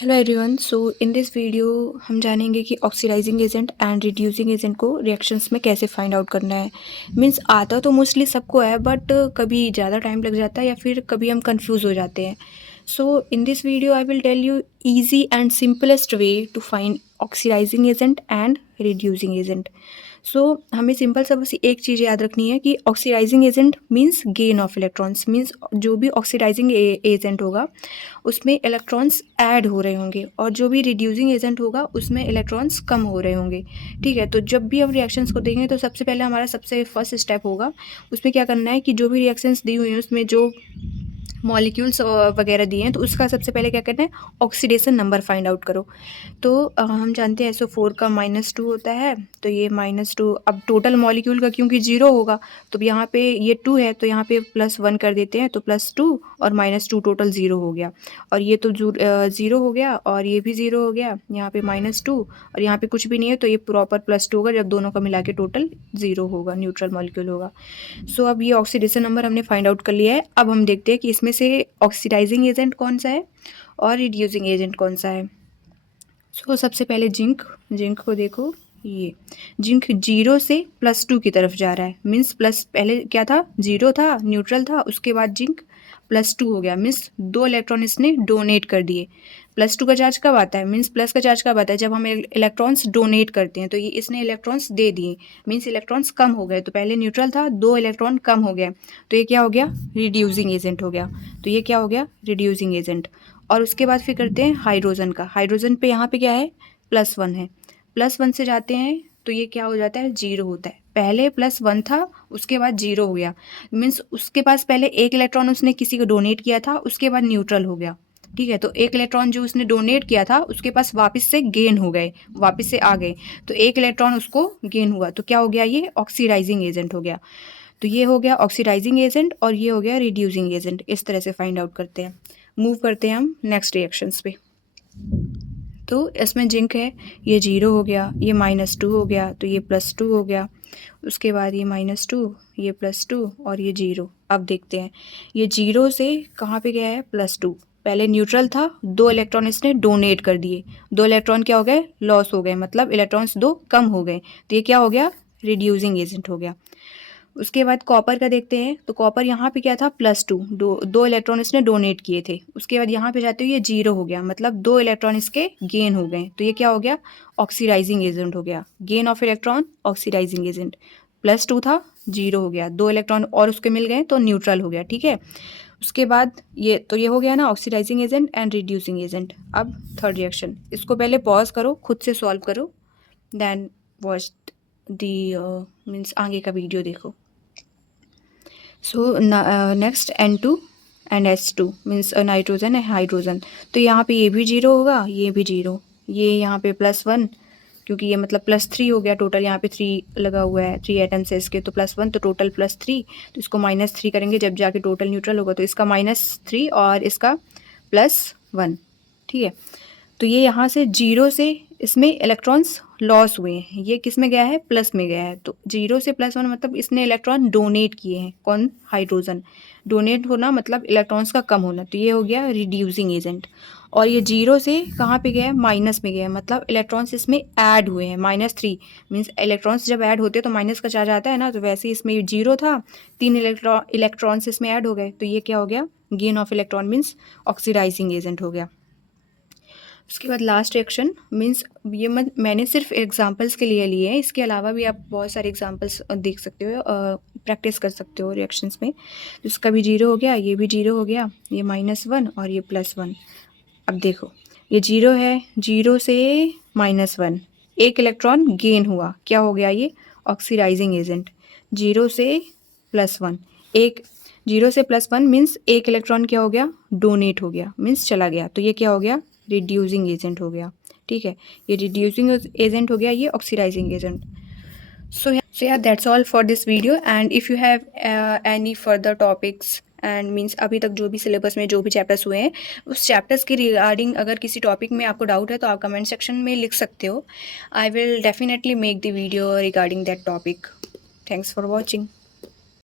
Hello everyone. So in this video हम जानेंगे कि oxidising agent and reducing agent को रिएक्शंस में कैसे फाइंड आउट करना है। मींस आता तो मोस्टली सबको है, बट कभी ज़्यादा टाइम लग जाता है या फिर कभी हम कंफ्यूज हो जाते हैं। So in this video I will tell you easy and simplest way to find oxidizing agent and reducing agent. So हमें सिंपल सा बस एक चीज़ याद रखनी है कि oxidising agent means gain of electrons. Means जो भी ऑक्सीडाइजिंग एजेंट होगा उसमें इलेक्ट्रॉन्स ऐड हो रहे होंगे, और जो भी रिड्यूसिंग एजेंट होगा उसमें इलेक्ट्रॉन्स कम हो रहे होंगे। ठीक है, तो जब भी हम रिएक्शंस को देखेंगे तो सबसे पहले हमारा सबसे फर्स्ट स्टेप होगा उसमें क्या करना है कि जो भी रिएक्शंस दी हुई हैं उसमें जो मॉलिक्यूल्स वगैरह दिए हैं तो उसका सबसे पहले क्या करना है, ऑक्सीडेशन नंबर फाइंड आउट करो। तो हम जानते हैं SO4 का -2 होता है, तो ये -2 अब टोटल मॉलिक्यूल का क्योंकि 0 होगा तो यहाँ पे ये 2 है तो यहाँ पे +1 कर देते हैं, तो +2 और -2 टोटल 0 हो गया। और ये तो 0 हो गया और ये भी 0 हो गया, यहाँ पे -2 और यहाँ पे कुछ भी नहीं है, तो ये प्रॉपर +2 होगा जब दोनों का मिला के टोटल 0 होगा, न्यूट्रल मॉलिक्यूल होगा। सो अब ये ऑक्सीडेशन नंबर हमने फाइंड आउट कर लिया है। अब हम देखते हैं कि इसमें से ऑक्सीडाइजिंग एजेंट कौन सा है और रिड्यूसिंग एजेंट कौन सा है। सो सबसे पहले जिंक को देखो, ये जिंक 0 से +2 की तरफ जा रहा है। मीन्स प्लस पहले क्या था, 0 था, न्यूट्रल था, उसके बाद जिंक +2 हो गया। मीन्स 2 इलेक्ट्रॉन इसने डोनेट कर दिए। +2 का चार्ज कब आता है, मीन्स प्लस का चार्ज कब आता है, जब हम इलेक्ट्रॉन्स डोनेट करते हैं। तो ये इसने इलेक्ट्रॉन्स दे दिए, मीन्स इलेक्ट्रॉन्स कम हो गए। तो पहले न्यूट्रल था, 2 इलेक्ट्रॉन कम हो गया, तो ये क्या हो गया, रिड्यूसिंग एजेंट हो गया। तो ये क्या हो गया, रिड्यूसिंग एजेंट। और उसके बाद फिर करते हैं हाइड्रोजन का। हाइड्रोजन पे यहाँ पे क्या है, +1 है। +1 से जाते हैं तो ये क्या हो जाता है, 0 होता है। पहले +1 था, उसके बाद 0 हो गया। मीन्स उसके पास पहले एक इलेक्ट्रॉन उसने किसी को डोनेट किया था, उसके बाद न्यूट्रल हो गया। ठीक है, तो एक इलेक्ट्रॉन जो उसने डोनेट किया था उसके पास वापस से गेन हो गए, वापस से आ गए, तो एक इलेक्ट्रॉन उसको गेन हुआ, तो क्या हो गया, ये ऑक्सीडाइजिंग एजेंट हो गया। तो ये हो गया ऑक्सीडाइजिंग एजेंट और ये हो गया रिड्यूसिंग एजेंट। इस तरह से फाइंड आउट करते हैं। मूव करते हैं हम नेक्स्ट रिएक्शंस पे। तो इसमें जिंक है, ये 0 हो गया, ये -2 हो गया, तो ये +2 हो गया। उसके बाद ये -2, ये +2 और ये 0। अब देखते हैं ये 0 से कहाँ पे गया है, +2। पहले न्यूट्रल था, 2 इलेक्ट्रॉन इसने डोनेट कर दिए, 2 इलेक्ट्रॉन क्या हो गए, लॉस हो गए, मतलब इलेक्ट्रॉन्स 2 कम हो गए, तो ये क्या हो गया, रिड्यूसिंग एजेंट हो गया। उसके बाद कॉपर का देखते हैं, तो कॉपर यहाँ पे क्या था, +2, दो इलेक्ट्रॉन इसने डोनेट किए थे। उसके बाद यहाँ पे जाते हुए ये 0 हो गया, मतलब 2 इलेक्ट्रॉन इसके गेन हो गए, तो ये क्या हो गया, ऑक्सीडाइजिंग एजेंट हो गया। Gain of electron, oxidising agent. +2 था, 0 हो गया, 2 इलेक्ट्रॉन और उसके मिल गए तो न्यूट्रल हो गया। ठीक है, उसके बाद ये हो गया ना oxidising agent and reducing agent. अब थर्ड रिएक्शन, इसको पहले पॉज करो, खुद से सॉल्व करो, देन वॉच दी मीन्स आगे का वीडियो देखो। So next N2 and H2 means nitrogen है, हाइड्रोजन। तो यहाँ पे ये भी 0 होगा, ये भी 0, ये यहाँ पे +1, क्योंकि ये मतलब +3 हो गया टोटल, यहाँ पे 3 लगा हुआ है, 3 एटम्स है इसके, तो +1 तो टोटल +3, तो इसको -3 करेंगे जब जाके टोटल न्यूट्रल होगा, तो इसका -3 और इसका +1। ठीक है, तो ये यहाँ से 0 से इसमें इलेक्ट्रॉन्स लॉस हुए हैं, ये किस में गया है, प्लस में गया है। तो 0 से +1 मतलब इसने इलेक्ट्रॉन डोनेट किए हैं, कौन, हाइड्रोजन। डोनेट होना मतलब इलेक्ट्रॉन्स का कम होना, तो ये हो गया रिड्यूसिंग एजेंट। और ये 0 से कहाँ पे गया है, माइनस में गया है, मतलब इलेक्ट्रॉन्स इसमें ऐड हुए हैं, -3। मीन्स इलेक्ट्रॉन्स जब ऐड होते हैं तो माइनस का चार्ज आता है ना, तो वैसे ही इसमें 0 था, 3 इलेक्ट्रॉन्स इसमें ऐड हो गए, तो ये क्या हो गया, gain of electron means oxidising agent हो गया। उसके बाद लास्ट रिएक्शन मीन्स ये मैंने सिर्फ एग्जांपल्स के लिए लिए हैं, इसके अलावा भी आप बहुत सारे एग्जांपल्स देख सकते हो, प्रैक्टिस कर सकते हो रिएक्शंस में। तो इसका भी 0 हो गया, ये भी 0 हो गया, ये -1 और ये +1। अब देखो ये 0 है, 0 से -1, एक इलेक्ट्रॉन गेन हुआ, क्या हो गया, ये ऑक्सीडाइजिंग एजेंट। 0 से +1, एक 0 से +1 मीन्स एक इलेक्ट्रॉन क्या हो गया, डोनेट हो गया, मीन्स चला गया, तो ये क्या हो गया, रिड्यूसिंग एजेंट हो गया। ठीक है, ये रिड्यूसिंग एजेंट हो गया, ये oxidising agent. So yeah, that's all for this video, and if you have any further topics and means अभी तक जो भी सिलेबस में जो भी चैप्टर्स हुए हैं उस चैप्टर्स के रिगार्डिंग अगर किसी टॉपिक में आपको डाउट है तो आप कमेंट सेक्शन में लिख सकते हो। I will definitely make the video regarding that topic. Thanks for watching.